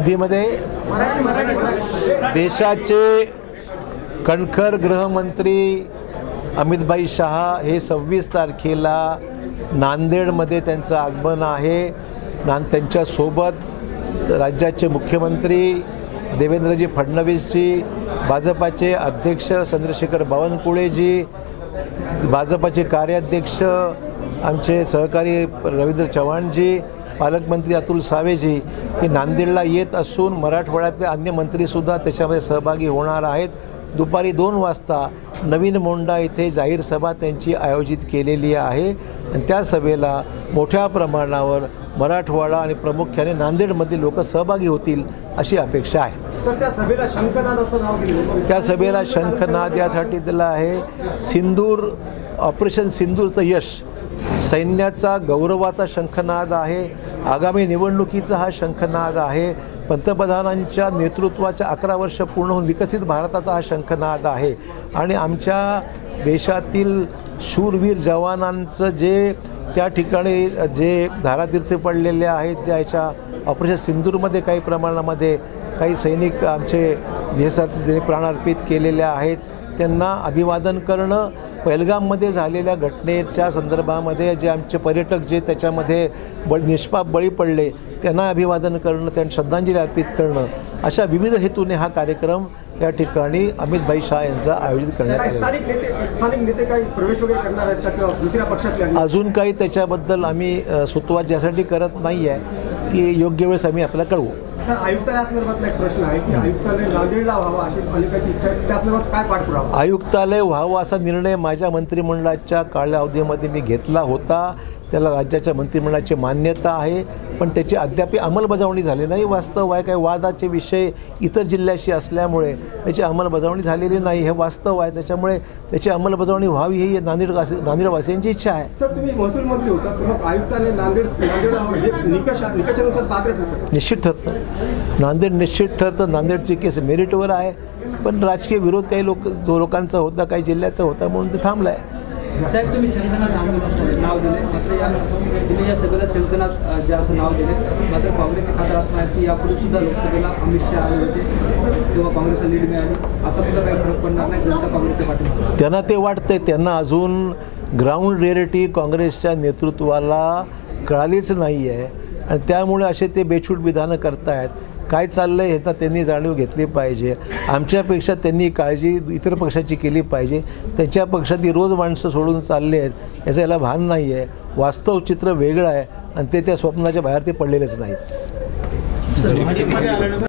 हिंदीमध्ये देशाचे कणखर गृहमंत्री अमितभाई शहा हे 26 तारखेला नांदेडमध्ये त्यांचं आगमन आहे। त्यांच्यासोबत राज्याचे मुख्यमंत्री देवेंद्रजी फडणवीसजी, भाजपाचे अध्यक्ष चंद्रशेखर बावनकुळेजी, भाजपाचे कार्याध्यक्ष आमचे सहकारी रवींद्र चव्हाणजी, पालकमंत्री अतुल सावेजी हे नांदेडला येत असून मराठवाड्यातले अन्य मंत्रीसुद्धा त्याच्यामध्ये सहभागी होणार आहेत। दुपारी 2 वाजता नवीन मोंढा येथे जाहीर सभा त्यांची आयोजित केलेली आहे आणि त्या सभेला मोठ्या प्रमाणावर मराठवाडा आणि प्रामुख्याने नांदेडमधील लोक सहभागी होतील अशी अपेक्षा आहे। सर, त्या सभेला शंखनाद असं नाव दिलं। त्या सभेला शंखनाद यासाठी दिलं आहे, सिंदूर ऑपरेशन सिंदूरचं यश सैन्याचा गौरवाचा शंखनाद आहे, आगामी निवडणुकीचा हा शंखनाद आहे, पंतप्रधानांच्या नेतृत्वाच्या 11 वर्ष पूर्ण होऊन विकसित भारताचा हा शंखनाद आहे आणि आमच्या देशातील शूरवीर जवानांचं जे त्या ठिकाणी जे धारातीर्थी पडलेले आहेत, ज्याच्या ऑपरेशन सिंदूरमध्ये काही प्रमाणामध्ये काही सैनिक आमचे देशात प्राणार्पित केलेले आहेत, त्यांना अभिवादन करणं, पहलगाममध्ये झालेल्या घटनेच्या संदर्भामध्ये जे आमचे पर्यटक जे त्याच्यामध्ये निष्पाप बळी पडले त्यांना अभिवादन करणं, त्यांना श्रद्धांजली अर्पित करणं, अशा विविध हेतूने हा कार्यक्रम या ठिकाणी अमितभाई शहा यांचा आयोजित करण्यात आलेला आहे। अजून काही त्याच्याबद्दल आम्ही सुतवाद यासाठी करत नाही आहे की योग्य वेळेस आम्ही आपल्याला कळवू। आयुक्तालय व्हावं असा निर्णय माझ्या मंत्रिमंडळाच्या कालावधीमध्ये मी घेतला होता, त्याला राज्याच्या मंत्रिमंडळाची मान्यता आहे, पण त्याची अद्याप अंमलबजावणी झाली नाही। वास्तव आहे, काही वादाचे विषय इतर जिल्ह्याशी असल्यामुळे त्याची अंमलबजावणी झालेली नाही, हे वास्तव आहे। त्याच्यामुळे त्याची अंमलबजावणी व्हावी ही नांदेडवासियांची इच्छा आहे। सर, तुम्ही महसूल मंत्री होता, मग आयुक्तालय नांदेड निकषानुसार पात्र ठरतं? निश्चित ठरतं, नांदेड निश्चित ठरतं। नांदेडची केस मेरिटवर आहे, पण राजकीय विरोध काही लोकांचा होता, काही जिल्ह्याचा होता म्हणून ते थांबला आहे। साहेब, तुम्ही शंखनाद नाव दिले, मात्र तुम्ही या सभेला शंखनाद जे असं नाव दिले, मात्र काँग्रेसचे खासदार असं आहेत की यापूर्वी सुद्धा लोकसभेला अमित शहा आले होते तेव्हा काँग्रेसला लीड मिळाली, आता सुद्धा काही फरक पडणार नाही, जनता काँग्रेसच्या पाठीमागे। त्यांना ते वाटतंय, त्यांना अजून ग्राउंड रिॲलिटी काँग्रेसच्या नेतृत्वाला कळालीच नाही आहे आणि त्यामुळे असे ते बेछूट विधानं करतायत। काय चाललं आहे ह्याचा त्यांनी जाणीव घेतली पाहिजे। आमच्यापेक्षा त्यांनी काळजी इतर पक्षाची केली पाहिजे। त्यांच्या पक्षातील रोज माणसं सोडून चालले आहेत याचं याला भान नाही आहे। वास्तव चित्र वेगळं आहे आणि ते त्या स्वप्नाच्या बाहेर ते पडलेलेच नाहीत।